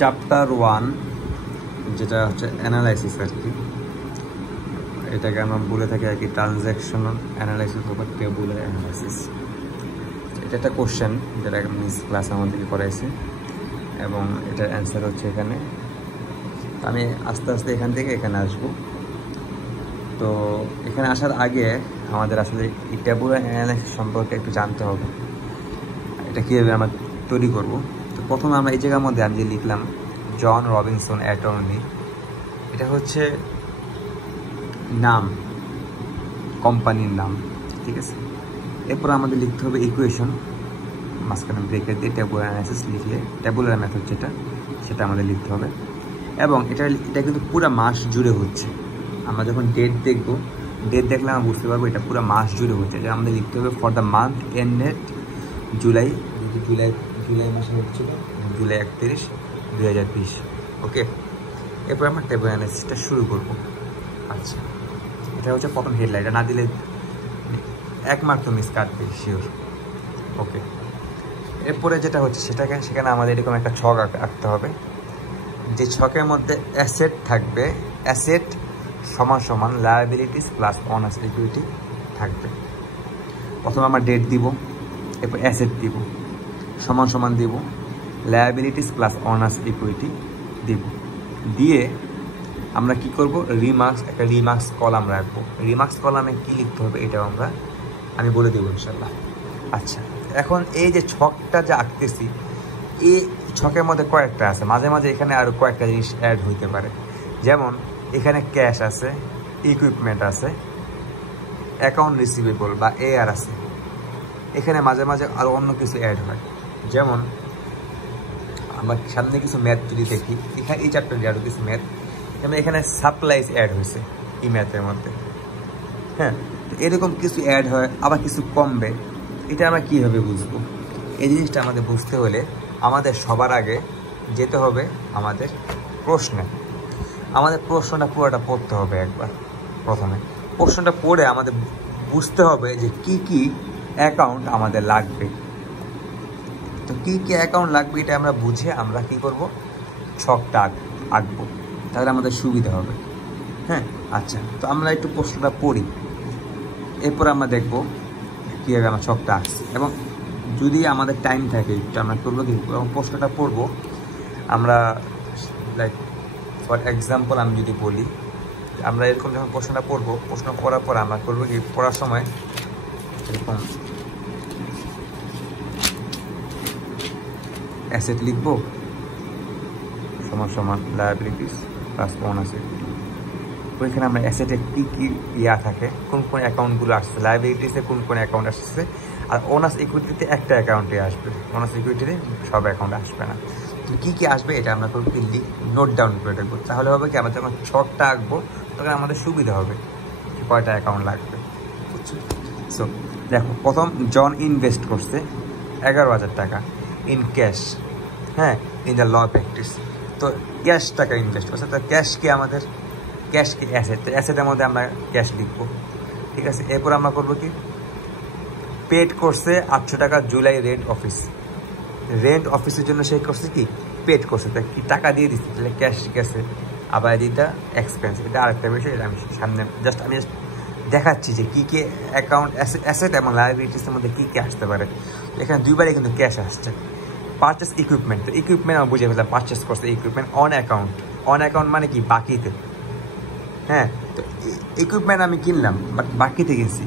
Chapter 1 যেটা হচ্ছে analysis আর কি, এটাকে আমরা বলে থাকি আর কি ট্রানজ্যাকশনাল অ্যানালাইসিস অথবা টেবুলার অ্যানালাইসিস। এটা একটা কোশ্চেন যেটা মিস ক্লাস আমাদেরকে করাইছে এবং এটার অ্যান্সার হচ্ছে এখানে। আমি আস্তে আস্তে এখান থেকে এখানে আসবো। তো এখানে আসার আগে আমাদের আসলে এই টেবুলার অ্যানালাইসিস সম্পর্কে একটু জানতে হবে, এটা কীভাবে আমরা তৈরি করব। তো প্রথমে আমরা এই জায়গার মধ্যে আমি যে লিখলাম জন রবিনসন অ্যাটর্নি, এটা হচ্ছে নাম, কোম্পানির নাম, ঠিক আছে। এরপর আমাদের লিখতে হবে ইকুয়েশন, মাঝখানে ব্রেকেট দিয়ে টেবুলার অ্যানালাইসিস লিখলে টেবুলার মেথড যেটা সেটা আমাদের লিখতে হবে। এবং এটা কিন্তু পুরো মাস জুড়ে হচ্ছে। আমরা যখন ডেট দেখবো, ডেট দেখলে আমরা বুঝতে পারবো এটা পুরো মাস জুড়ে হচ্ছে। এটা আমাদের লিখতে হবে for the month ended July মাসে হচ্ছিল জুলাই 31, 2020। ওকে, এরপর আমরা টেবুলার অ্যানালাইসিসটা শুরু করব। আচ্ছা, এটা হচ্ছে প্রথম হেডলাইন, এটা না দিলে 1 মার্ক তো মিস কাটবে শিওর। ওকে, এরপরে যেটা হচ্ছে সেখানে আমাদের এরকম একটা ছক আঁকতে হবে, যে ছকের মধ্যে অ্যাসেট থাকবে, অ্যাসেট সমান সমান লায়াবিলিটিস প্লাস অনার্স ইকুইটি থাকবে। প্রথমে আমরা ডেট দিব, এরপর অ্যাসেট দিব, সমান সমান দিব লায়াবিলিটিস প্লাস অনার্স ইকুইটি দিব। দিয়ে আমরা কি করব, একটা রিমার্কস কলাম রাখবো। রিমার্কস কলামে কি লিখতে হবে এটাও আমি বলে দেবো ইনশাল্লাহ। আচ্ছা, এখন এই যে ছকটা যে আঁকতেছি, এই ছকের মধ্যে কয়েকটা আছে, মাঝে মাঝে এখানে আরও কয়েকটা জিনিস অ্যাড হইতে পারে। যেমন এখানে ক্যাশ আছে, ইকুইপমেন্ট আছে, অ্যাকাউন্ট রিসিভেবল বা এআর আছে। এখানে মাঝে মাঝে আরও অন্য কিছু অ্যাড হয়। যেমন আমরা সামনে কিছু ম্যাথ যদি দেখি, এখানে এই চ্যাপ্টারে আরও কিছু ম্যাথ, যেমন এখানে সাপ্লাইজ অ্যাড হয়েছে এই ম্যাথের মধ্যে। হ্যাঁ, তো এরকম কিছু অ্যাড হয়, আবার কিছু কমবে। এটা আমরা কীভাবে বুঝবো? এই জিনিসটা আমাদের বুঝতে হলে আমাদের সবার আগে যেতে হবে আমাদের প্রশ্নে। আমাদের প্রশ্নটা পুরোটা পড়তে হবে একবার। প্রথমে প্রশ্নটা পড়ে আমাদের বুঝতে হবে যে কি কি অ্যাকাউন্ট আমাদের লাগবে। তো কি কি অ্যাকাউন্ট লাগবে এটা আমরা বুঝে আমরা কি করব, ছকটা আঁকবো, তাহলে আমাদের সুবিধা হবে। হ্যাঁ, আচ্ছা, তো আমরা একটু প্রশ্নটা পড়ি, এরপর আমরা দেখব কীভাবে আমরা ছকটা আঁকছি। এবং যদি আমাদের টাইম থাকে একটু আমরা করবো কি, প্রশ্নটা পড়বো আমরা, লাইক ফর এক্সাম্পল আমি যদি বলি, আমরা এরকম যখন প্রশ্নটা পড়বো, প্রশ্ন পড়ার পর আমরা করবো কি, পড়ার সময় এরকম অ্যাসেট লিখবো সমান সমান লায়াবিলিটিস প্লাস অনার্স ইকুইটি। ওইখানে আমরা অ্যাসেটে কী কী ইয়া থাকে, কোন কোন অ্যাকাউন্টগুলো আসছে, লায়াবিলিটিসে কোন কোন অ্যাকাউন্ট আসছে, আর অনার্স ইকুইটিতে একটা অ্যাকাউন্টে আসবে, অনার্স ইকুইটিতে সব অ্যাকাউন্ট আসবে না। তো কী কী আসবে এটা আমরা করবো কি, নোট ডাউন করে রাখবো। তাহলে হবে কি, আমরা যখন ছকটা আঁকবো তখন আমাদের সুবিধা হবে কয়টা অ্যাকাউন্ট লাগবে। সো দেখো, প্রথম জন ইনভেস্ট করছে 11,000 টাকা ইন ক্যাশ, হ্যাঁ, ইন দ্য ল প্র্যাকটিস। তো ক্যাশ টাকা ইনভেস্ট করছে, তো ক্যাশ কি আমাদের, ক্যাশ কি অ্যাসেট, তো অ্যাসেটের মধ্যে আমরা ক্যাশ লিখবো, ঠিক আছে। এরপর আমরা করবো কি, পেড করছে 800 টাকা জুলাই রেন্ট অফিসের জন্য সে করছে কি, পেড করছে, তা কি টাকা দিয়ে দিচ্ছে, তাহলে ক্যাশ গেছে। আবার দিটা এক্সপেন্স, এটা আরেকটা বিষয়, এটা আমি সামনে আমি দেখাচ্ছি যে কী কী অ্যাকাউন্ট অ্যাসেট এবং লায়াবিলিটিসের মধ্যে কী কী আসতে পারে। এখানে দুইবারই কিন্তু ক্যাশ আসছে। পারচেস ইকুইপমেন্ট, তো ইকুইপমেন্ট আমরা বুঝে ফেললাম, পারচেস করছে ইকুইপমেন্ট অন অ্যাকাউন্ট মানে কি, বাকিতে। হ্যাঁ, তো ইকুইপমেন্ট আমি কিনলাম বাট বাকিতে কিনছি,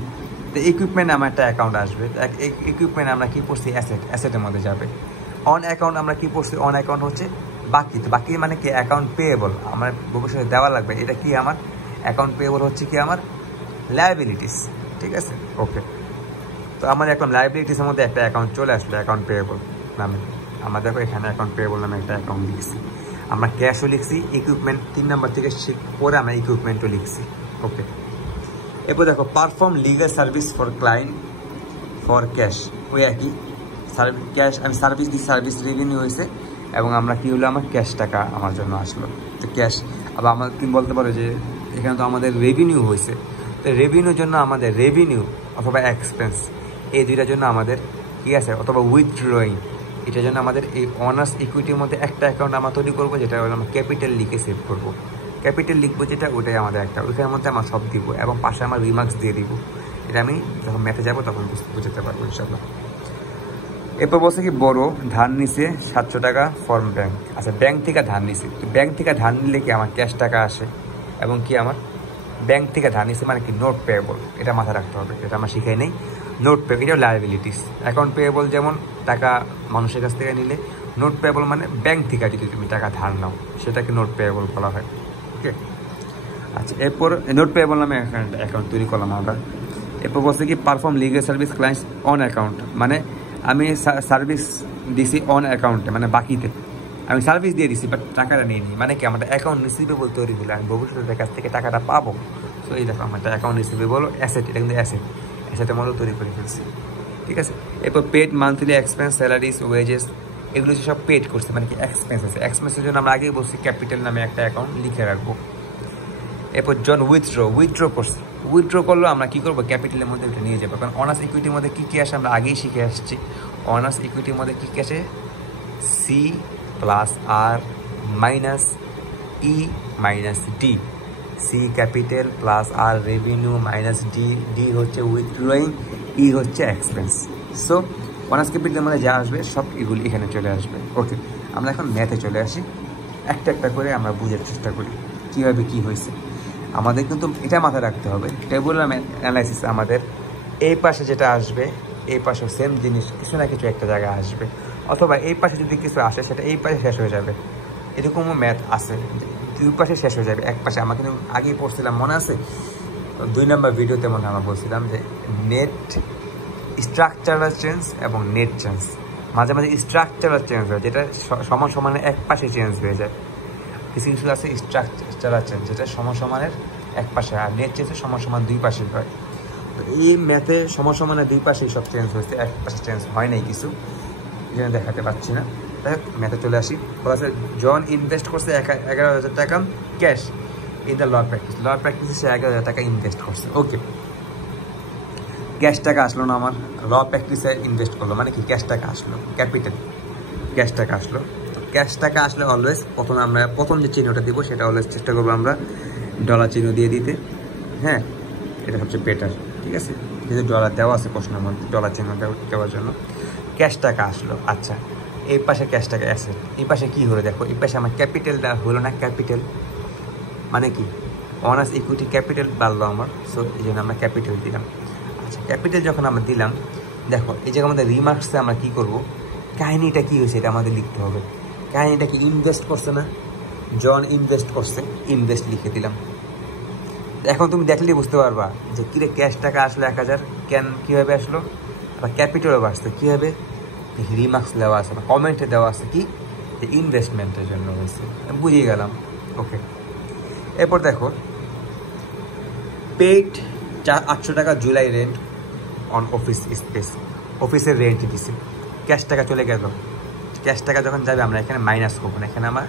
তো ইকুইপমেন্ট আমার একটা অ্যাকাউন্ট আসবে। ইকুইপমেন্ট আমরা কী পড়ছি, অ্যাসেটের মধ্যে যাবে। অন অ্যাকাউন্ট আমরা কী পড়ছি, অন অ্যাকাউন্ট হচ্ছে বাকি। তো বাকি মানে কি, অ্যাকাউন্ট পেয়েবল, আমার ভবিষ্যতে দেওয়া লাগবে। এটা কি আমার অ্যাকাউন্ট পেয়েবল হচ্ছে কি আমার লায়াবিলিটিস, ঠিক আছে। ওকে, তো আমাদের এখন লায়াবিলিটিসের মধ্যে একটা অ্যাকাউন্ট চলে আসলো, অ্যাকাউন্ট পেয়েবল নামে। আমরা দেখো এখানে অ্যাকাউন্ট পেয়েবল নামে একটা অ্যাকাউন্ট লিখছি, আমরা ক্যাশও লিখছি, ইকুইপমেন্ট 3 নম্বর থেকে পরে আমরা ইকুইপমেন্টও লিখছি। ওকে, এরপর দেখো perform legal service for client for cash, ওই একই ক্যাশ আমি সার্ভিস দিই, সার্ভিস রেভিনিউ হয়েছে এবং আমরা কী হলো, আমার ক্যাশ টাকা আমার জন্য আসলো। তো ক্যাশ, আবার আমার কি বলতে পারো যে এখানে তো আমাদের রেভিনিউ হয়েছে, তো রেভিনিউর জন্য আমাদের রেভিনিউ অথবা এক্সপেন্স, এই দুইটার জন্য আমাদের কী আছে, অথবা উইথড্রয়িং এটার জন্য আমাদের এই অনার্স ইকুইটির মধ্যে একটা অ্যাকাউন্ট আমরা তৈরি করবো, যেটা হলো আমরা ক্যাপিটাল লিখে সেভ করবো। ক্যাপিটাল লিখবো যেটা, ওটাই আমাদের একটা, ওইখানের মধ্যে আমরা সব দিব এবং পাশে আমার রিমার্কস দিয়ে দিব। এটা আমি যখন ম্যাথে যাবো তখন বুঝতে পারবো ইনশাল্লাহ। এরপর বলছে কি বড় ধার নিছে 700 টাকা ফর্ম ব্যাংক। আচ্ছা, ব্যাংক থেকে ধার নিছে, ব্যাংক থেকে ধার নিলে কি আমার ক্যাশ টাকা আসে, এবং কি আমার ব্যাংক থেকে ধার নিছে মানে কি নোট পেয়েবল, এটা মাথায় রাখতে হবে, এটা আমার শিখাই নেই। নোট পেয়েবল এটাও লায়াবিলিটিস। অ্যাকাউন্ট পেয়েবল যেমন টাকা মানুষের কাছ থেকে নিলে, নোট পেয়েবল মানে ব্যাংক থেকে যদি তুমি টাকা ধার নাও সেটাকে নোট পেয়েবল বলা হয়। ওকে, আচ্ছা, এরপর নোট পেয়েবল নামে অ্যাকাউন্ট তৈরি করলাম আমরা। এরপর বলছে কি perform legal service clients on account, মানে আমি সার্ভিস দিছি অন অ্যাকাউন্টে, মানে বাকিতে আমি সার্ভিস দিয়ে দিছি বাট টাকাটা নিয়ে নিই, মানে কি আমাদের অ্যাকাউন্ট রিসিভেবল তৈরি হলে আমি ভবিষ্যতের কাছ থেকে টাকাটা পাবো। তো এই দেখো আমাদের অ্যাকাউন্ট রিসিভেবল অ্যাসেট, এটা কিন্তু অ্যাসেটের মতো তৈরি করে ফেলছি। ঠিক আছে, এরপর paid monthly expense, salaries, wages, এগুলো সব পেড করছে, মানে কি এক্সপেন্স আছে। এক্সপেন্সের জন্য আমরা আগেই বলছি ক্যাপিটাল নামে একটা অ্যাকাউন্ট লিখে রাখবো। এরপর জন উইথড্র করছি, উইথড্র করলেও আমরা কী করবো, ক্যাপিটালের মধ্যে ওটা নিয়ে যাবো, কারণ অনার্স ইকুইটির মধ্যে কী কী আসে আমরা আগেই শিখে আসছি। অনার্স ইকুইটির মধ্যে কী কী আসে, C plus R minus E minus D, C capital plus R revenue minus D, D হচ্ছে উইথড্রয়িং, ই হচ্ছে এক্সপেন্স। সো অনার্স ক্যাপিটালের মধ্যে যা আসবে সব এগুলি এখানে চলে আসবে। ওকে, আমরা এখন ম্যাথে চলে আসি, একটা একটা করে আমরা বুঝার চেষ্টা করি কীভাবে কী হয়েছে। আমাদের কিন্তু এটা মাথায় রাখতে হবে, টেবুলার অ্যানালাইসিস আমাদের এই পাশে যেটা আসবে এই পাশেও সেম জিনিস কিছু না কিছু একটা জায়গায় আসবে, অথবা এই পাশে যদি কিছু আসে সেটা এই পাশে শেষ হয়ে যাবে। এরকমও ম্যাথ আছে, দুই পাশে শেষ হয়ে যাবে, এক পাশে। আমরা কিন্তু আগেই পড়ছিলাম, মনে আছে 2 নম্বর ভিডিওতে মনে আমরা বলছিলাম যে নেট স্ট্রাকচারাল চেঞ্জ এবং নেট চেঞ্জ, মাঝে মাঝে স্ট্রাকচারাল চেঞ্জ হয়, যেটা সমান সমানে এক পাশে চেঞ্জ হয়ে যায়। কিছু কিছু আছে স্ট্রাকচারাল চেঞ্জ যেটা সমানের এক পাশে, আর নেট চেঞ্জে সমান দুই পাশে হয়। তো এই ম্যাথে সমানের দুই পাশেই সব চেঞ্জ হয়েছে, এক পাশে চেঞ্জ হয় নাই কিছু, এই জন্য দেখাতে পাচ্ছি না। তাই ম্যাথে চলে আসি। বলা আছে জন ইনভেস্ট করছে 11,000 টাকা ক্যাশ ইন দ্য ল প্র্যাকটিসে সে 11,000 টাকা ইনভেস্ট করছে। ওকে, ক্যাশ টাকা আসলো না আমার, ল প্র্যাকটিসে ইনভেস্ট করলো মানে কি ক্যাশ টাকা আসলো, ক্যাপিটাল ক্যাশ টাকা আসলো। ক্যাশ টাকা আসলে অলওয়েজ প্রথম যে চিহ্নটা দিব সেটা অলওয়েজ চেষ্টা করবো আমরা ডলার চিহ্ন দিয়ে দিতে। হ্যাঁ, এটা সবচেয়ে বেটার। ঠিক আছে, যেহেতু ডলার দেওয়া আছে প্রশ্নের মধ্যে, ডলার চিহ্ন দেওয়ার জন্য ক্যাশ টাকা আসলো। আচ্ছা, এই পাশে ক্যাশ টাকা অ্যাসেট, এই পাশে কী হলো দেখো, এই পাশে আমার ক্যাপিটাল দেওয়া হলো না, ক্যাপিটাল মানে কি অনার্স ইকুইটি ক্যাপিটাল বাড়লো আমার, সো এই জন্য আমরা ক্যাপিটাল দিলাম। আচ্ছা, ক্যাপিটাল যখন আমরা দিলাম, দেখো এই জায়গায় আমাদের রিমার্কসে আমরা কী করবো, কাহিনিটা কী হয়েছে এটা আমাদের লিখতে হবে। কাহিনিটা কি ইনভেস্ট করছে না, জন ইনভেস্ট করছে, ইনভেস্ট লিখে দিলাম। এখন তুমি দেখলেই বুঝতে পারবা যে কিরে ক্যাশ টাকা আসলো 1,000, কীভাবে আসলো, বা ক্যাপিটালও আসছে কীভাবে, রিমার্কস দেওয়া আছে, কমেন্টে দেওয়া আছে কি যে ইনভেস্টমেন্টের জন্য হয়েছে, বুঝিয়ে গেলাম। ওকে, এরপর দেখো পেইড 800 টাকা July rent on office space, অফিসের রেন্ট দিছে, ক্যাশ টাকা চলে গেল। ক্যাশ টাকা যখন যাবে আমরা এখানে মাইনাস করবো না, এখানে আমার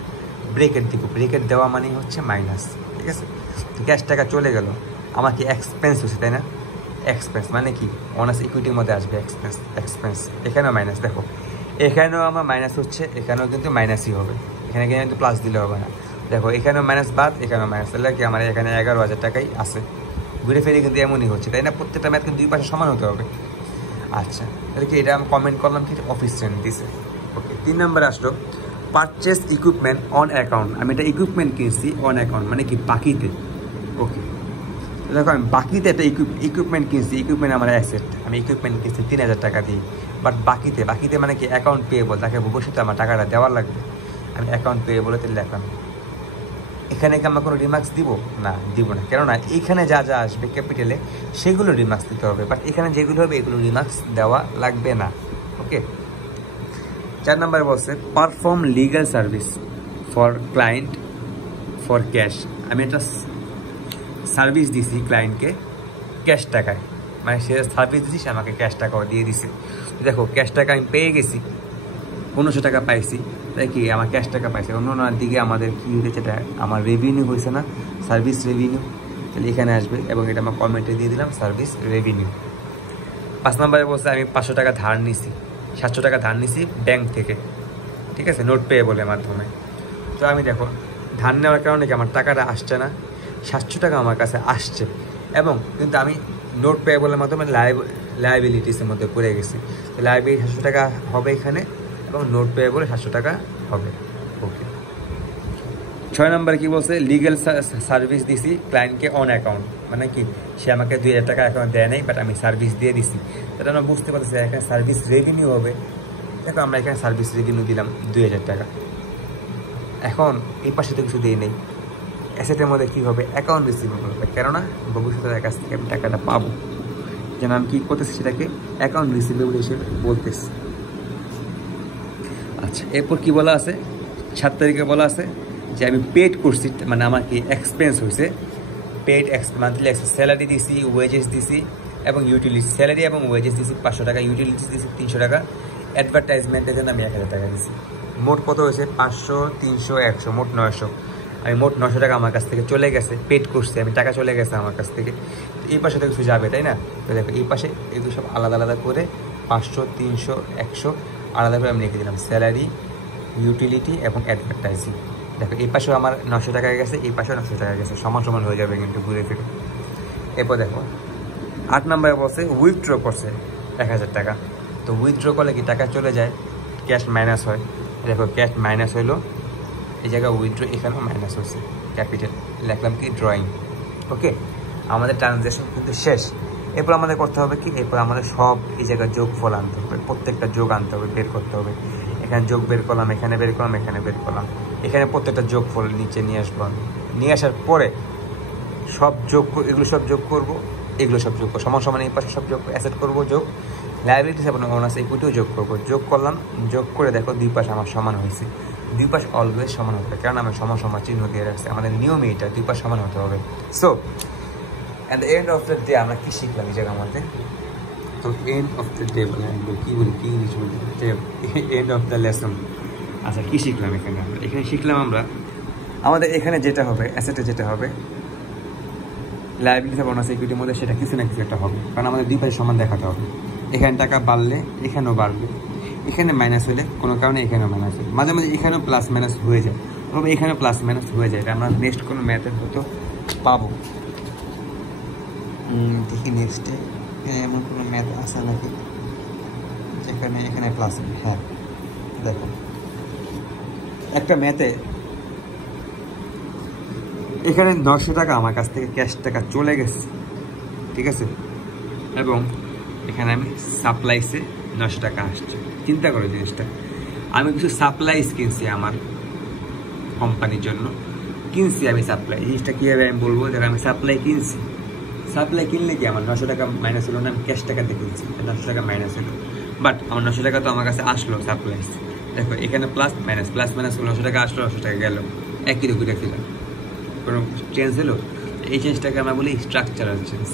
ব্রেকেট দিব, ব্রেকেট দেওয়া মানে হচ্ছে মাইনাস। ঠিক আছে, ক্যাশ টাকা চলে গেল, আমার কি এক্সপেন্স হচ্ছে, তাই না? এক্সপেন্স মানে কি অনার্স ইকুইটির মধ্যে আসবে এক্সপেন্স, এখানেও মাইনাস। দেখো এখানেও আমার মাইনাস হচ্ছে, এখানেও কিন্তু মাইনাসই হবে, এখানে কিন্তু প্লাস দিলে হবে না। দেখো এখানেও মাইনাস বাদ, এখানেও মাইনাস, তাহলে কি আমার এখানে 11,000 টাকাই আছে। ঘুরে ফিরে কিন্তু এমনই হচ্ছে, তাই না? প্রত্যেকটা ম্যাথ কিন্তু দুই পাশে সমান হতে হবে। আচ্ছা, তাহলে কি এটা আমি কমেন্ট করলাম কি অফিস রেন্ট দিছে। ওকে, 3 নম্বরে আসলো পারচেস ইকুইপমেন্ট অন অ্যাকাউন্ট, আমি এটা ইকুইপমেন্ট কিনছি অন অ্যাকাউন্ট মানে কি বাকিতে। ওকে, দেখো আমি বাকিতে একটা ইকুইপমেন্ট কিনছি, ইকুইপমেন্ট আমার অ্যাসেট, আমি ইকুইপমেন্ট কিনছি 3,000 টাকা দিই, বাট বাকিতে মানে কি অ্যাকাউন্ট পেয়েবল, তাকে ভবিষ্যতে আমার টাকাটা দেওয়ার লাগবে, আমি অ্যাকাউন্ট পেয়েবলে তো লেখলাম। এখানে কি আমরা কোনো রিমার্কস দিব না, দিব না, কেননা এইখানে যা যা আসবে ক্যাপিটালে সেগুলো রিমার্কস দিতে হবে, বাট এখানে যেগুলো হবে এগুলো রিমার্কস দেওয়া লাগবে না। ওকে, 4 নম্বরে বলছে perform legal service for client for cash, আমি একটা সার্ভিস দিছি ক্লায়েন্টকে ক্যাশ টাকায়, মানে সে সার্ভিস দিছি সে আমাকে ক্যাশ টাকাও দিয়ে দিছে। দেখো ক্যাশ টাকা আমি পেয়ে গেছি, 1500 টাকা পাইছি, তাই কি আমার ক্যাশ টাকা পাইছে। অন্য দিকে আমাদের কী হয়েছে, এটা আমার রেভিনিউ হয়েছে না, সার্ভিস রেভিনিউ, তাহলে এখানে আসবে এবং এটা আমার কমেন্টে দিয়ে দিলাম সার্ভিস রেভিনিউ। 5 নম্বরে বলছে আমি 500 টাকা ধার নিছি, 700 টাকা ধার নিছি ব্যাংক থেকে, ঠিক আছে, নোট পেয়েবলের মাধ্যমে। তো আমি দেখো ধার নেওয়ার কারণে কি আমার টাকাটা আসছে না, 700 টাকা আমার কাছে আসছে, এবং কিন্তু আমি নোট পেয়েবলের মাধ্যমে লায়াবিলিটিসের মধ্যে পড়ে গেছি। তো লায়াবিলিটি 700 টাকা হবে এখানে, এবং নোট পেয়েবলে 700 টাকা হবে। ওকে, 6 নম্বরে কি বলছে, লিগ্যাল সার্ভিস দিছি ক্লায়েন্টকে অন অ্যাকাউন্ট, মানে কি সে আমাকে 2000 টাকা অ্যাকাউন্ট দেয় নাই, বাট আমি সার্ভিস দিয়ে দিছি। তাহলে আমরা বুঝতে পারতেছি এখানে সার্ভিস রেভিনিউ হবে। দেখো আমরা এখানে সার্ভিস রেভিনিউ দিলাম 2000 টাকা। এখন এই পাশে তো কিছু দিয়ে নেই, অ্যাসেটের মধ্যে কী হবে, অ্যাকাউন্ট রিসিভেবল হবে, কেননা ভবিষ্যতে তার কাছ থেকে আমি টাকাটা পাবো, যেন আমি কী করতেছি সেটাকে অ্যাকাউন্ট রিসিভেবল হিসেবে বলতেছি। আচ্ছা, এরপর কী বলা আছে, 7 তারিখে বলা আছে যে আমি পেড করছি, মানে আমার কি এক্সপেন্স হয়েছে, পেড মান্থলি স্যালারি দিছি, ওয়েজেস দিছি এবং ইউটিলিটি, স্যালারি এবং ওয়েজেস দিছি 500 টাকা, ইউটিলিটিস দিছি 300 টাকা, অ্যাডভার্টাইজমেন্টের জন্য আমি 1000 টাকা দিছি। মোট কত হয়েছে, 500, 300, 100, মোট 900। আমি মোট 900 টাকা আমার কাছ থেকে চলে গেছে, পেড করছি আমি, টাকা চলে গেছে আমার কাছ থেকে। এই পাশে তো কিছু যাবে, তাই না? তো দেখো এই পাশে এগুলো সব আলাদা আলাদা করে 500, 300, 100 আলাদা করে আমি লিখে দিলাম, স্যালারি, ইউটিলিটি এবং অ্যাডভার্টাইজিং। দেখো এই পাশেও আমার 900 টাকা গেছে, এই পাশেও 900 টাকা গেছে, সমান সমান হয়ে যাবে কিন্তু ঘুরে ফিরে। এরপর দেখো 8 নম্বরে বলছে উইথড্র করছে 1000 টাকা। তো উইথড্র করলে কি টাকা চলে যায়, ক্যাশ মাইনাস হয়। দেখো ক্যাশ মাইনাস হইলো, এই জায়গায় উইথড্র এখানেও মাইনাস হয়েছে, ক্যাপিটাল লিখলাম কি ড্রয়িং। ওকে, আমাদের ট্রানজ্যাকশন কিন্তু শেষ। এরপর আমাদের করতে হবে কি, এরপর আমাদের সব এই জায়গায় যোগফল আনতে হবে, প্রত্যেকটা যোগ আনতে হবে, বের করতে হবে। এখানে যোগ বের করলাম, এখানে বের করলাম, এখানে বের করলাম, এখানে প্রত্যেকটা যোগফল নিচে নিয়ে আসবো আমি। নিয়ে আসার পরে সব যোগ, এগুলো সব যোগ করবো, এগুলো সব যোগ করবো, সমান সমান এই পাশে সব যোগ, অ্যাসেট করবো যোগ, লায়াবিলিটিস এবং ওনার্স ইকুইটিও যোগ করবো। যোগ করলাম, যোগ করে দেখো দুই পাশ আমার সমান হয়েছে। দুই পাশ অলওয়েজ সমান হবে, কারণ আমি সমান সমান চিহ্ন দিয়ে রাখছি, আমাদের নিয়ম এইটা, দুই পাশ সমান হতে হবে। So at the end of the day আমরা কী শিখলাম এই জায়গার মধ্যে? তো এন্ড অফ দ্য ডে বলে কী বলি, কী ইংলিশ বলি, এন্ড অফ দ্য লেসন। আচ্ছা, কী শিখলাম এখানে? আমরা এখানে শিখলাম আমরা আমাদের এখানে যেটা হবে, অ্যাসেটে যেটা হবে, লায়াবিলিটি এবং ওনার্স ইকুইটির মধ্যে সেটা কিছু না কিছু একটা হবে, কারণ আমাদের দুই পাশে সমান দেখাতে হবে। এখানে টাকা বাড়লে এখানেও বাড়বে, এখানে মাইনাস হলে কোনো কারণে এখানেও মাইনাস হবে, মাঝে মাঝে এখানেও প্লাস মাইনাস হয়ে যায়, তবে এখানেও প্লাস মাইনাস হয়ে যায়। এটা আমরা নেক্সট কোনো ম্যাথের হয়তো পাবো। দেখি নেক্সটে এমন কোনো ম্যাথ আসে নাকি যেখানে এখানে প্লাস। হ্যাঁ দেখো, একটা ম্যাথে এখানে 900 টাকা আমার কাছ থেকে ক্যাশ টাকা চলে গেছে, ঠিক আছে, এবং এখানে আমি সাপ্লাইসে 900 টাকা আসছে। চিন্তা করো জিনিসটা, আমি কিছু সাপ্লাইস কিনছি আমার কোম্পানির জন্য, কিনছি আমি সাপ্লাই। জিনিসটা কীভাবে আমি বলবো, যারা আমি সাপ্লাই কিনছি, সাপ্লাই কিনলে কি আমার 900 টাকা মাইনাস হলো না, আমি ক্যাশ টাকা দিয়ে কিনছি, 900 টাকা মাইনাস হলো, বাট আমার 900 টাকা তো আমার কাছে আসলো সাপ্লাইস। দেখো এখানে প্লাস মাইনাস হলো, 900 টাকা আসলো, 900 টাকা গেল, একই রকম রেখেছিলাম, কোনো চেঞ্জ হলো? এই চেঞ্জটাকে আমরা বলি স্ট্রাকচারাল চেঞ্জ,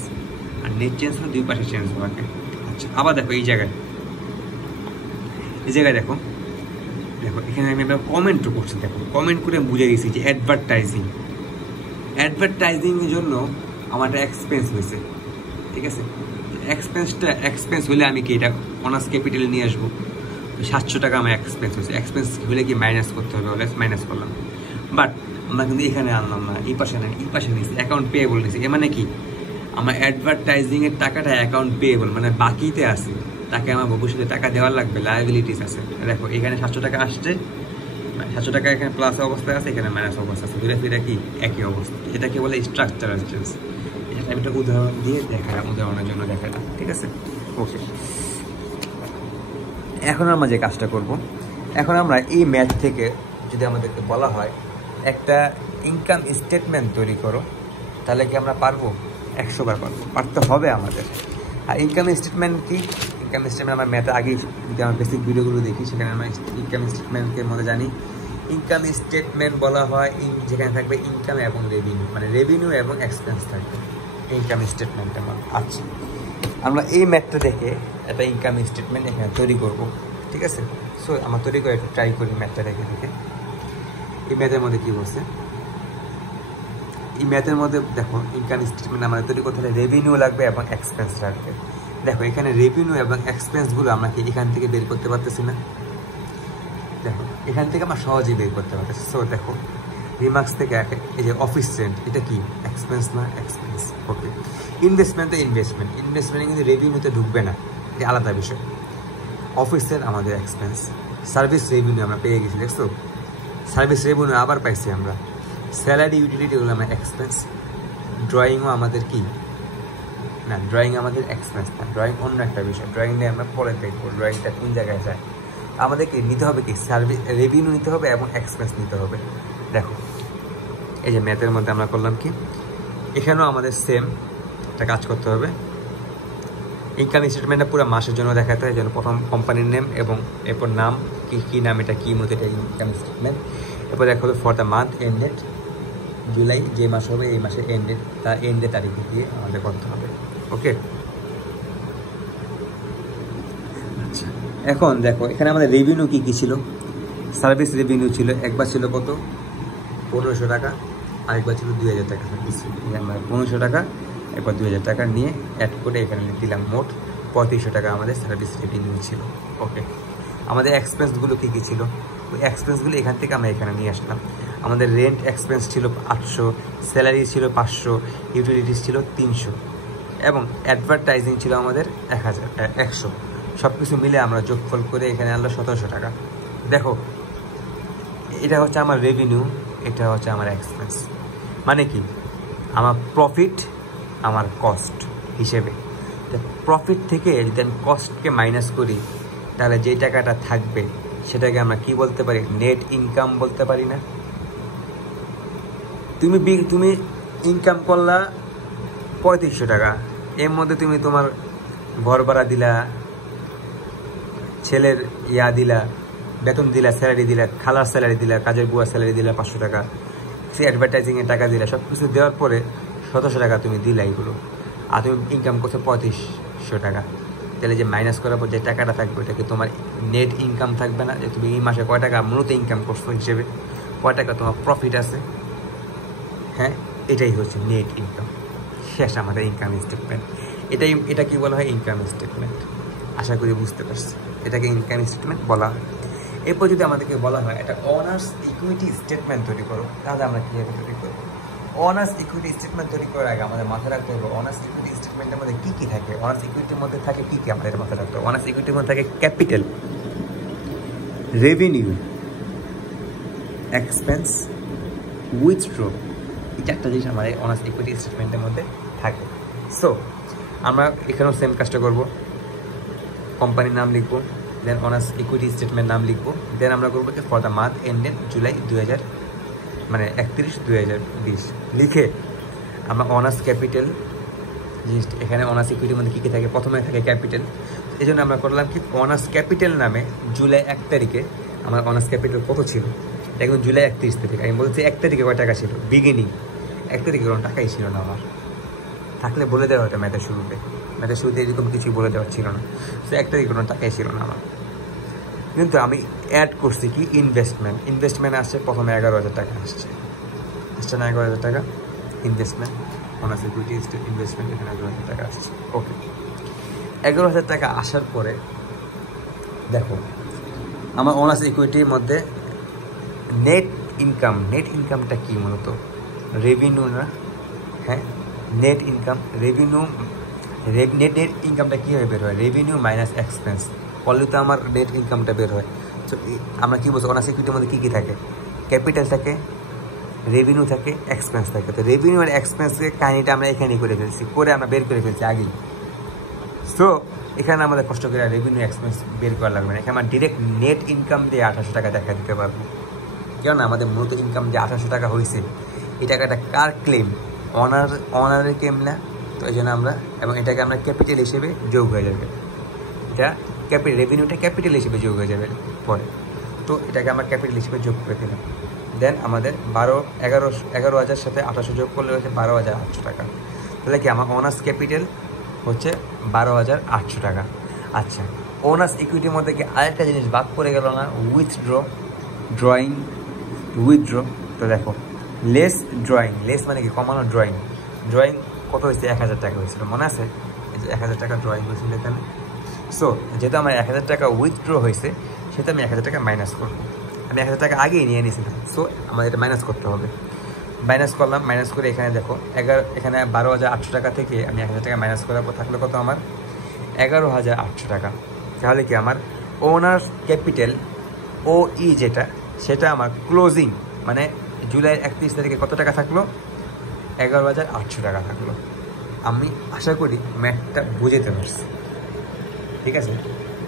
আর নেট চেঞ্জ হলো দুই পাশে চেঞ্জ হওয়াকে। আচ্ছা, আবার দেখো এই জায়গায় দেখো এখানে আমি এবার কমেন্ট করছি। দেখো কমেন্ট করে বুঝে গেছি যে অ্যাডভার্টাইজিংয়ের জন্য আমার একটা এক্সপেন্স হয়েছে, ঠিক আছে। এক্সপেন্স হলে আমি কি এটা অনার্স ক্যাপিটালে নিয়ে আসবো। 700 টাকা আমার এক্সপেন্স হয়েছে, এক্সপেন্স হলে কি মাইনাস করতে হবে, অলওয়েজ মাইনাস করলাম, বাট আমরা কিন্তু এখানে আনলাম না, এই পাশে না, এই পাশে নিয়েছি, অ্যাকাউন্ট পেয়েবল নিয়েছি। এ মানে কি, আমার অ্যাডভার্টাইজিংয়ের টাকাটা অ্যাকাউন্ট পেয়েবল, মানে বাকিতে আছে, তাকে আমার ভবিষ্যতে টাকা দেওয়ার লাগবে, লায়াবিলিটিস আছে। দেখো এখানে 700 টাকা আসছে, 700 টাকা এখানে প্লাস অবস্থায় আছে, এখানে মাইনাস অবস্থা আছে, ঘুরে ফিরে কি একই অবস্থা। এটাকে বলে স্ট্রাকচারাল চেঞ্জ। এটা আমি একটা উদাহরণ দিয়ে দেখালাম, উদাহরণের জন্য দেখালাম, ঠিক আছে। ওকে, এখন আমরা যে কাজটা করব, এখন আমরা এই ম্যাথ থেকে যদি আমাদেরকে বলা হয় একটা ইনকাম স্টেটমেন্ট তৈরি করো, তাহলে কি আমরা পারবো? 100 বার পারবো, পারতে হবে আমাদের। আর ইনকাম স্টেটমেন্ট কি? ইনকাম স্টেটমেন্ট আমরা ম্যাথে আগেই যদি আমরা বেসিক ভিডিওগুলো দেখি, সেখানে আমরা ইনকাম স্টেটমেন্টের মধ্যে জানি ইনকাম স্টেটমেন্ট বলা হয় যেখানে থাকবে ইনকাম এবং রেভিনিউ, মানে রেভিনিউ এবং এক্সপেন্স থাকবে ইনকাম স্টেটমেন্টের মধ্যে। আচ্ছা, আমরা এই ম্যাথটা দেখে একটা ইনকাম স্টেটমেন্ট এখানে তৈরি করব, ঠিক আছে। সো আমরা তৈরি করে একটু ট্রাই করি ম্যাথটা দেখে। এই ম্যাথের মধ্যে কী বলছে, এই ম্যাথের মধ্যে দেখো ইনকাম স্টেটমেন্ট আমাদের তৈরি করতে হলে রেভিনিউ লাগবে এবং এক্সপেন্স লাগবে। দেখো এখানে রেভিনিউ এবং এক্সপেন্সগুলো আমরা কি এখান থেকে বের করতে পারতেছি না? দেখো এখান থেকে আমরা সহজেই বের করতে পারতেছি। সো দেখো রিমার্কস থেকে এই যে অফিস রেন্ট, এটা কি এক্সপেন্স না? এক্সপেন্স। ওকে, ইনভেস্টমেন্ট তো ইনভেস্টমেন্টে কিন্তু রেভিনিউতে ঢুকবে না, এটা আলাদা বিষয়। অফিস রেন্ট আমাদের এক্সপেন্স। সার্ভিস রেভিনিউ আমরা পেয়ে গেছি, দেখছো? সার্ভিস রেভিনিউ আবার পাইছি আমরা। স্যালারি ইউটিলিটি হলো আমার এক্সপেন্স। ড্রয়িংও আমাদের কি না, ড্রয়িং আমাদের এক্সপেন্স না, ড্রয়িং অন্য একটা বিষয়। ড্রয়িং নিয়ে আমরা পরে দেখবো ড্রয়িংটা কোন জায়গায় যায়। আমাদেরকে নিতে হবে কি সার্ভিস রেভিনিউ নিতে হবে এবং এক্সপেন্স নিতে হবে। দেখো এই যে ম্যাথের মধ্যে আমরা করলাম কি, এখানেও আমাদের সেম একটা কাজ করতে হবে। ইনকাম স্টেটমেন্টটা পুরো মাসের জন্য দেখাতে হয়, যেন প্রথম কোম্পানির নেম এবং এরপর নাম কী নাম, এটা কী মতো, এটা ইনকাম স্টেটমেন্ট। এরপর দেখা হবে for the month ended, July যে মাস হবে এই মাসের এন্ডেড, তার এন্ডে তারিখে দিয়ে আমাদের করতে হবে। ওকে, আচ্ছা এখন দেখো এখানে আমাদের রেভিনিউ কী কী ছিল। সার্ভিস রেভিনিউ ছিল, একবার ছিল কত 1500 টাকা, আরেকবার ছিল 2000 টাকা। আমরা 1500 টাকা একবার 2000 টাকা নিয়ে অ্যাড করে এখানে দিলাম, মোট 3500 টাকা আমাদের সার্ভিস রেভিনিউ ছিল। ওকে, আমাদের এক্সপেন্সগুলো কী কী ছিল, ওই এক্সপেন্সগুলো এখান থেকে আমরা এখানে নিয়ে আসলাম। আমাদের রেন্ট এক্সপেন্স ছিল 800, স্যালারি ছিল 500, ইউটিলিটিস ছিল 300 এবং অ্যাডভার্টাইজিং ছিল আমাদের 100। সব কিছু মিলে আমরা যোগফল করে এখানে আনলাম 1700 টাকা। দেখো এটা হচ্ছে আমার রেভিনিউ, এটা হচ্ছে আমার এক্সপেন্স। মানে কি, আমার প্রফিট আমার কস্ট হিসেবে। প্রফিট থেকে যদি আমি কস্টকে মাইনাস করি, তাহলে যে টাকাটা থাকবে সেটাকে আমরা কি বলতে পারি? নেট ইনকাম বলতে পারি না? তুমি ইনকাম করলা 3500 টাকা, এর মধ্যে তুমি তোমার ঘর ভাড়া দিলা, ছেলের দিলা, বেতন দিলা, স্যালারি দিলা, খালার স্যালারি দিলা, কাজের বুয়ার স্যালারি দিলা 500 টাকা, সে অ্যাডভার্টাইজিংয়ের টাকা দিলা, সব কিছু দেওয়ার পরে 1700 টাকা তুমি দিলা এগুলো, আর তুমি ইনকাম করছো 3500 টাকা। তাহলে যে মাইনাস করার পর যে টাকাটা থাকবে ওটা কি তোমার নেট ইনকাম থাকবে না? যে তুমি এই মাসে কয় টাকা মূলত ইনকাম করছো হিসেবে, কয় টাকা তোমার প্রফিট আছে। হ্যাঁ, এটাই হচ্ছে নেট ইনকাম। শেষ আমাদের ইনকাম স্টেটমেন্ট। এটা কি বলা হয়? Income statement. আশা করি বুঝতে পারছি, এটাকে ইনকাম স্টেটমেন্ট বলা হয়। এরপর যদি আমাদেরকে বলা হয় একটা অনার্স ইকুইটি স্টেটমেন্ট তৈরি করো, তাহলে আমরা কীভাবে তৈরি করবো? অনার্স ইকুইটি স্টেটমেন্ট তৈরি করার আগে আমাদের মাথায় রাখতে হবে অনার্স ইকুইটি স্টেটমেন্টের মধ্যে কী কী থাকে। অনার্স ইকুইটির মধ্যে থাকে কী কী আমাদের মাথায় রাখতে হবে? অনার্স ইকুইটির মধ্যে থাকে ক্যাপিটাল, রেভিনিউ, এক্সপেন্স, উইথড্র। এই চারটা জিনিস আমাদের অনার্স ইকুইটি স্টেটমেন্টের মধ্যে থাকে। সো আমরা এখানেও সেম কাজটা করবো, কোম্পানির নাম লিখবো, দেন অনার্স ইকুইটি স্টেটমেন্ট নাম লিখবো, দেন আমরা করবো for the month ended July 31/2020 লিখে আমরা অনার্স ক্যাপিটাল জিনিস, এখানে অনার্স ইকুইটির মধ্যে কী কী থাকে, প্রথমে থাকে ক্যাপিটাল। এই জন্য আমরা করলাম কি, অনার্স ক্যাপিটাল নামে জুলাই 1 তারিখে আমার অনার্স ক্যাপিটাল কত ছিল, এখন জুলাই 31 তারিখ। আমি বলছি 1 তারিখে কয় টাকা ছিল, বিগিনিং 1 তারিখে কোনো টাকাই ছিল না আমার। থাকলে বলে দেওয়া হতো ম্যাথের শুরুতে এরকম কিছু বলে দেওয়া ছিল না। সো 1 তারিখে কোনো টাকাই ছিল না আমার। কিন্তু আমি অ্যাড করছি কি ইনভেস্টমেন্ট আসছে, প্রথমে 11,000 টাকা আসছে না 11,000 টাকা ইনভেস্টমেন্ট, অনার্স ইকুইটি ইনভেস্টমেন্ট, এখানে 11,000 টাকা আসছে। ওকে, 11,000 টাকা আসার পরে দেখো আমার অনার্স ইকুইটির মধ্যে নেট ইনকামটা কি মূলত রেভিনিউ না? হ্যাঁ, নেট ইনকাম, রেভিনিউ, নেট ইনকামটা কীভাবে বের হয়? রেভিনিউ মাইনাস এক্সপেন্স করলে তো আমার নেট ইনকামটা বের হয়। তো আমরা কী বলছি, অনার্স ইকুইটির মধ্যে কী কী থাকে? ক্যাপিটাল থাকে, রেভিনিউ থাকে, এক্সপেন্স থাকে। তো রেভিনিউ আর এক্সপেন্সের কাহিনিটা আমরা এখানেই করে আমরা বের করে ফেলছি আগেই। সো এখানে আমাদের কষ্ট করে রেভিনিউ এক্সপেন্স বের করা লাগবে না, এখানে আমরা ডিরেক্ট নেট ইনকাম দিয়ে 2800 টাকা দেখা দিতে পারবো। কেননা আমাদের মূলত ইনকাম যে 2800 টাকা হয়েছে, এই টাকাটা কার ক্লেম? অনারের ক্লেম না? তো এই জন্য আমরা, এবং এটাকে আমরা ক্যাপিটাল হিসেবে যোগ হয়ে যাবে, এটা রেভিনিউটা ক্যাপিটাল হিসেবে যোগ হয়ে যাবে পরে। তো এটাকে আমরা ক্যাপিটাল হিসেবে যোগ করে দিলাম। দেন আমাদের 11,000 সাথে 2800 যোগ করলে হচ্ছে 12,800 টাকা। তাহলে কি আমার অনার্স ক্যাপিটাল হচ্ছে 12,800 টাকা। আচ্ছা, অনার্স ইকুইটির মধ্যে কি আরেকটা জিনিস বাদ করে গেল না? উইথড্র। তো দেখো লেস মানে কি, কমানো ড্রয়িং কত হয়েছে? 1,000 টাকা হয়েছিল, মনে আছে? 1000 টাকা ড্রয়িং হয়েছিল এখানে। সো যেহেতু আমার 1000 টাকা উইথড্র হয়েছে, সেটা আমি 1000 টাকা মাইনাস করবো। আমি 1000 টাকা আগেই নিয়ে নিয়েছিলাম, সো আমাদের এটা মাইনাস করতে হবে। মাইনাস করলাম, মাইনাস করে এখানে দেখো এখানে 12,800 টাকা থেকে আমি 1000 টাকা মাইনাস করার পর থাকলো কত আমার 11,800 টাকা। তাহলে কি আমার ওনার্স ক্যাপিটাল OE যেটা, সেটা আমার ক্লোজিং মানে জুলাই 31 তারিখে কত টাকা থাকলো, 11,800 টাকা থাকলো। আমি আশা করি ম্যাথটা বুঝতে পারছি, ঠিক আছে।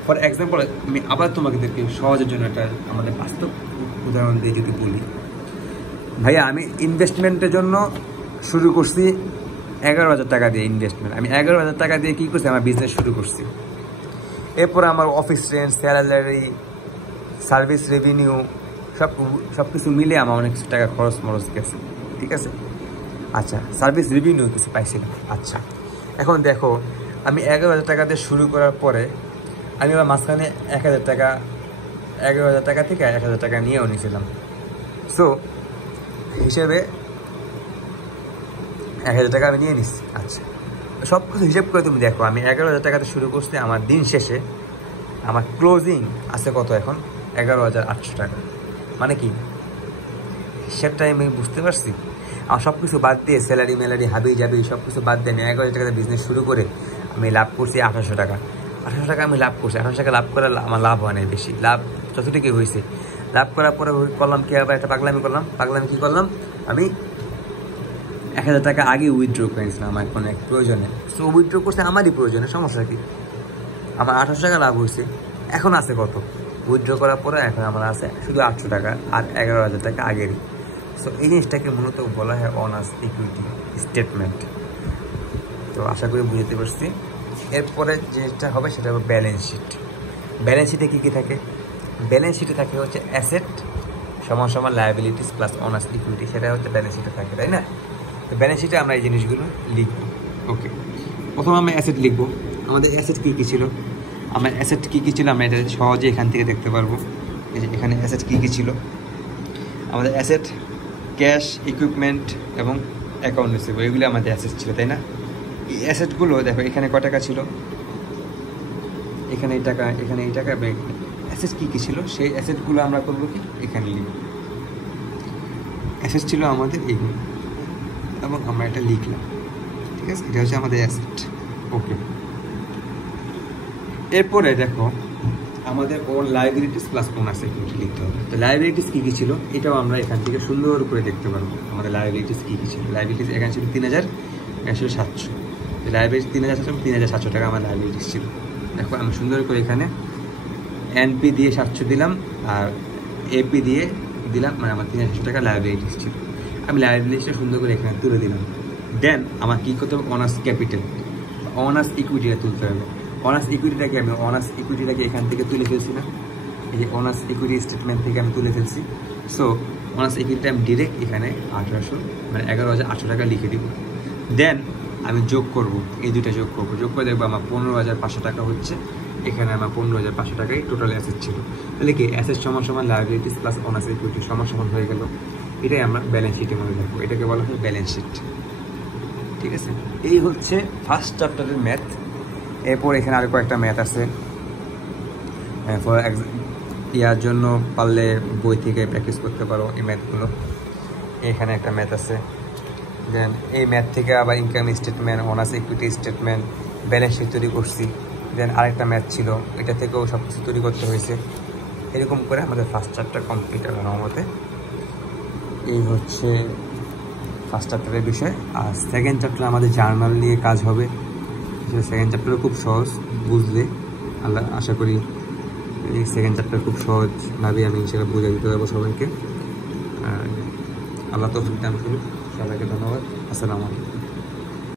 ফর এক্সাম্পল আমি আবার তোমাদেরকে সহজের জন্য একটা আমাদের বাস্তব উদাহরণ দিয়ে যদি বলি, ভাইয়া আমি ইনভেস্টমেন্টের জন্য শুরু করছি 11,000 টাকা দিয়ে ইনভেস্টমেন্ট। আমি 11,000 টাকা দিয়ে কী করছি, আমার বিজনেস শুরু করছি। এরপর আমার office rent, salary, service revenue সব কিছু মিলে আমার অনেক কিছু টাকা খরচ গেছে, ঠিক আছে। আচ্ছা, সার্ভিস রেভিনিউ কিছু পাইছিলাম। আচ্ছা, এখন দেখো আমি 11,000 টাকা দিয়ে শুরু করার পরে আমি আবার মাঝখানে 1,000 টাকা 11,000 টাকা থেকে 1,000 টাকা নিয়েও নিয়েছিলাম। সো হিসেবে 1,000 টাকা আমি নিয়ে নিচ্ছি। আচ্ছা, সব কিছু হিসেব করে তুমি দেখো আমি 11,000 টাকাতে শুরু করছি, আমার দিন শেষে আমার ক্লোজিং আছে কত এখন 11,800 টাকা। মানে কি হিসেবটাই আমি বুঝতে পারছি। আমার সব কিছু বাদ দিয়ে স্যালারি মেলারি হাবি জাবি সব কিছু বাদ দিয়ে আমি 11,000 টাকাতে বিজনেস শুরু করে আমি লাভ করছি 800 টাকা। 800 টাকা আমি লাভ করছি। 800 টাকা লাভ করে আমার লাভ হয় নাই বেশি, লাভ যতটুকু হয়েছে। লাভ করার পরে করলাম কি, আবার একটা পাগলামি কি করলাম, আমি 1,000 টাকা আগে উইথড্র করে নিয়েছিলাম আমার কোনো এক প্রয়োজনে। সো উইথড্র করছে আমারই প্রয়োজনে, সমস্যা কি, আমার 800 টাকা লাভ হয়েছে। এখন আছে কত, উইথড্র করার পরে এখন আমার আছে শুধু 800 টাকা আর 11,000 টাকা আগেরই। সো এই জিনিসটাকে মূলত বলা হয় অনার্স ইকুইটি স্টেটমেন্ট। তো আশা করি বুঝতে পারছি। এরপরে জিনিসটা হবে সেটা হবে ব্যালেন্স শিট। ব্যালেন্স শিটে কী কী থাকে, ব্যালেন্স শিটে থাকে হচ্ছে অ্যাসেট সমান লায়াবিলিটিস প্লাস অনার্স ইকুইটি, সেটা হচ্ছে ব্যালেন্স শিটে থাকে, তাই না। তো ব্যালেন্স শিটে আমরা এই জিনিসগুলো লিখব। ওকে, প্রথমে আমরা অ্যাসেট লিখব। আমাদের অ্যাসেট কী কী ছিল, আমরা অ্যাসেট কী কী ছিল আমরা এটা সহজে এখান থেকে দেখতে পারবো। এই যে এখানে অ্যাসেট কী কী ছিল, আমাদের অ্যাসেট ক্যাশ, ইকুইপমেন্ট এবং অ্যাকাউন্ট রিসিভেবল, এগুলো আমাদের অ্যাসেট ছিল, তাই না। এই অ্যাসেটগুলো দেখো এখানে ক টাকা ছিল, এখানে এই টাকা, এখানে এই টাকা, অ্যাসেট কী কী ছিল সেই অ্যাসেটগুলো আমরা করবো কি এখানে লিখব। অ্যাসেট ছিল আমাদের এইগুলো এবং আমরা এটা লিখলাম, ঠিক আছে। এটা হচ্ছে আমাদের অ্যাসেট। ওকে, এরপরে দেখো আমাদের own liabilities plus owners equity লিখতে হবে। তো লায়াবিলিটিস কী কী ছিল এটাও আমরা এখান থেকে সুন্দর করে দেখতে পারবো। আমাদের লায়াবিলিটিস কী কী ছিল, লায়াবিলিটিস এখানে ছিল 3,000, এখানে ছিল 700। লায়াবিলিটিস 3,700 টাকা আমার লায়াবিলিটিস ছিল। দেখো আমি সুন্দর করে এখানে এনপি দিয়ে 700 দিলাম আর এপি দিয়ে দিলাম, মানে আমার 3,700 টাকা লায়াবিলিটিস ছিল। আমি লায়াবিলিটিসটা সুন্দর করে এখানে তুলে দিলাম। দেন আমার কী করতে হবে, অনার্স ক্যাপিটাল, অনার্স ইকুইটিটা তুলতে হবে। অনার্স ইকুইটিটাকে এখান থেকে তুলে ফেলছি না, এই যে অনার্স ইকুইটি স্টেটমেন্ট থেকে আমি তুলে ফেলছি। সো অনার্স ইকুইটিটা আমি ডিরেক্ট এখানে 1800 মানে 11,800 টাকা লিখে দিব। দেন আমি যোগ করব, এই দুইটা যোগ করে দেখবো আমার 15,500 টাকা হচ্ছে। এখানে আমার 15,500 টাকাই টোটাল অ্যাসেট ছিল। তাহলে কি অ্যাসেট সমান লায়াবিলিটিস প্লাস অনার্স ইকুইটি সমান হয়ে গেল। এটাই আমরা ব্যালেন্স শিটে মনে রাখবো, এটাকে বলা হয় ব্যালেন্স শিট, ঠিক আছে। এই হচ্ছে ফার্স্ট চ্যাপ্টারের ম্যাথ। এরপর এখানে আরও কয়েকটা ম্যাথ আছে, ফর ইয়ার জন্য পারলে বই থেকে প্র্যাকটিস করতে পারো এই ম্যাথগুলো। এখানে একটা ম্যাথ আছে, দেন এই ম্যাথ থেকে আবার income statement, owners equity statement, balance sheet তৈরি করছি। দেন আরেকটা ম্যাথ ছিল, এটা থেকেও সব কিছু তৈরি করতে হয়েছে। এরকম করে আমাদের ফার্স্ট চ্যাপ্টার কমপ্লিট হলো আমার মতে। এই হচ্ছে ফার্স্ট চ্যাপ্টারের বিষয়। আর সেকেন্ড চ্যাপ্টার আমাদের জার্নাল নিয়ে কাজ হবে। সেকেন্ড চ্যাপ্টারও খুব সহজ বুঝলে, আশা করি এই সেকেন্ড চ্যাপ্টার খুব সহজভাবে আমি সেটা বুঝে দিতে পারবো সবাইকে। আল্লাহ তৌফিক দান করুন। সবাইকে ধন্যবাদ। আসসালামু আলাইকুম।